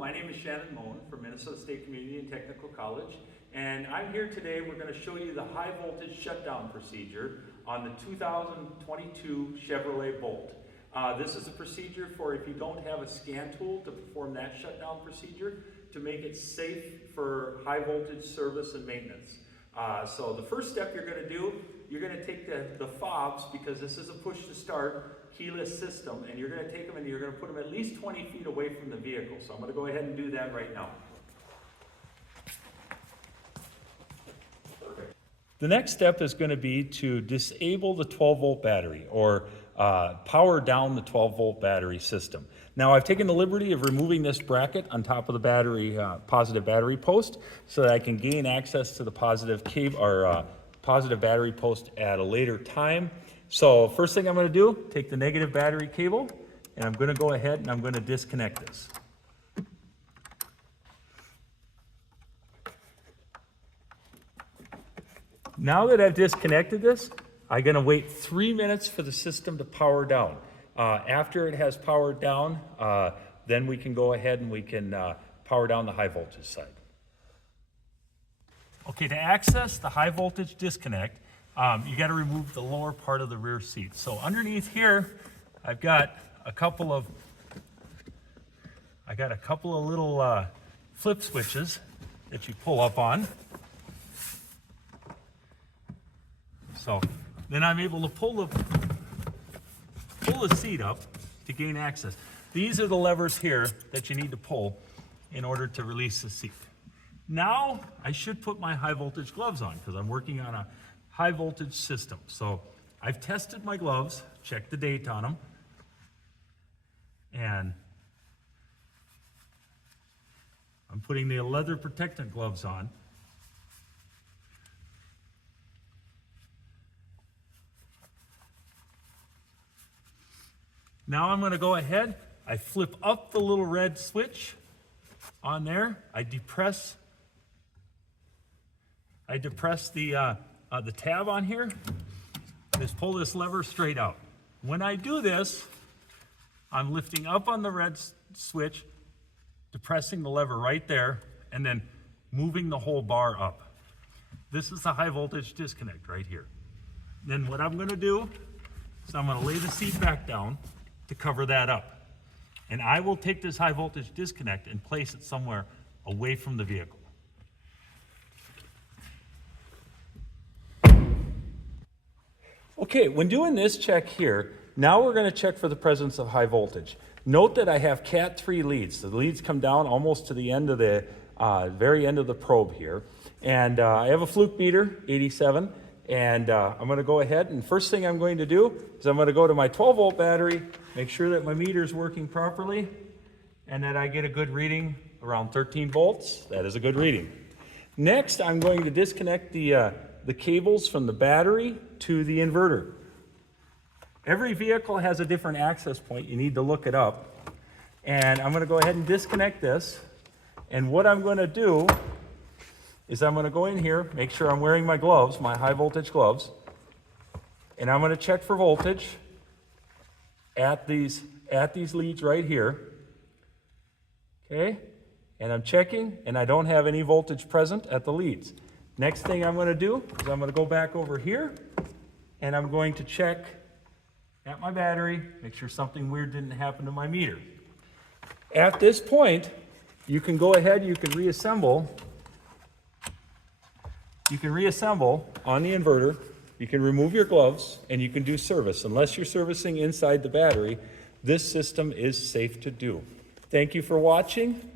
my name is Shannon Moen from Minnesota State Community and Technical College, and I'm here today. We're going to show you the high voltage shutdown procedure on the 2022 Chevrolet Bolt. This is a procedure for if you don't have a scan tool to perform that shutdown procedure to make it safe for high voltage service and maintenance. So the first step you're going to do, you're going to take the fobs, because this is a push to start keyless system, and you're going to take them and you're going to put them at least 20 feet away from the vehicle. So I'm going to go ahead and do that right now. Perfect. The next step is going to be to disable the 12-volt battery, or power down the 12-volt battery system. Now, I've taken the liberty of removing this bracket on top of the battery, positive battery post, so that I can gain access to the positive cable or positive battery post at a later time. So first thing I'm going to do, take the negative battery cable, and I'm going to go ahead and I'm going to disconnect this. Now that I've disconnected this, I'm going to wait 3 minutes for the system to power down. After it has powered down, then we can go ahead and we can power down the high voltage side. Okay, to access the high voltage disconnect, you got to remove the lower part of the rear seat. So underneath here, I've got a couple of little flip switches that you pull up on. So then I'm able to pull the seat up to gain access. These are the levers here that you need to pull in order to release the seat. Now I should put my high voltage gloves on, because I'm working on a high voltage system. So I've tested my gloves, checked the date on them, and I'm putting the leather protectant gloves on. Now I'm going to go ahead, I flip up the little red switch on there, I depress the tab on here, just pull this lever straight out. When I do this, I'm lifting up on the red switch, depressing the lever right there, and then moving the whole bar up. This is the high voltage disconnect right here. Then what I'm going to do is I'm going to lay the seat back down to cover that up. And I will take this high voltage disconnect and place it somewhere away from the vehicle. Okay, when doing this check here, now we're going to check for the presence of high voltage. Note that I have Cat 3 leads. The leads come down almost to the end of the very end of the probe here. And I have a fluke meter, 87. And I'm going to go ahead, and first thing I'm going to do is I'm going to go to my 12-volt battery, make sure that my meter is working properly, and that I get a good reading around 13 volts. That is a good reading. Next, I'm going to disconnect the cables from the battery to the inverter. Every vehicle has a different access point. You need to look it up. And I'm going to go ahead and disconnect this. And what I'm going to do is I'm going to go in here, make sure I'm wearing my gloves, my high voltage gloves, and I'm going to check for voltage at these leads right here. Okay? And I'm checking, and I don't have any voltage present at the leads. Next thing I'm going to do is I'm going to go back over here, and I'm going to check at my battery, make sure something weird didn't happen to my meter. At this point, you can go ahead, you can reassemble on the inverter. You can remove your gloves and you can do service. Unless you're servicing inside the battery, this system is safe to do. Thank you for watching.